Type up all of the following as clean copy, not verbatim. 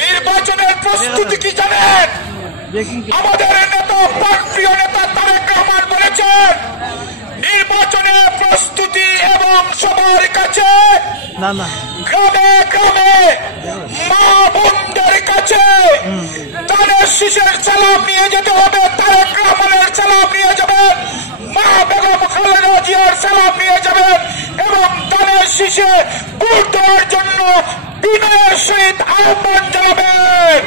নির্বাচনের প্রস্তুতি কি জানেন? আমাদের নেতা প্রিয় নেতা তারেক রহমান বলেছেন নির্বাচনের প্রস্তুতি এবং সবার কাছে গ্রামে গ্রামে মা বোনদের কাছে তাদের শিশের সালাম নিয়ে যেতে হবে। তারেক রহমানের সালাম নিয়ে যাবেন, মা বেগম খালেদা জিয়ার সালাম নিয়ে যাবেন এবং তাদের শিশে ভোট দেওয়ার জন্য বিনয়ের সহিত আহ্বান জানাবেন।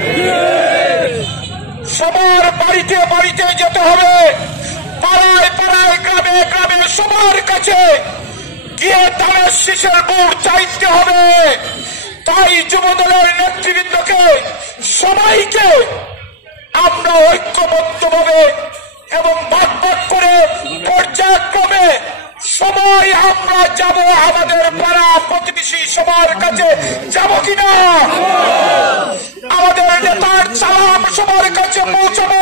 সবার বাড়িতে বাড়িতে যেতে হবে, পাড়ায় পাড়ায় গ্রামে গ্রামে সবার কাছে গিয়ে তাদের শিশের ভোট চাইতে হবে। তাই যুবদলের নেতৃবৃন্দকে সবাইকে আমরা ঐক্যবদ্ধভাবে এবং ভাগ ভাগ করে পর্যায়ক্রমে সবাই আমরা যাব আমাদের পাড়া প্রতিবেশী সবার কাছে যাব কিনা? আমাদের নেতার সালাম সবার কাছে পৌঁছাবো।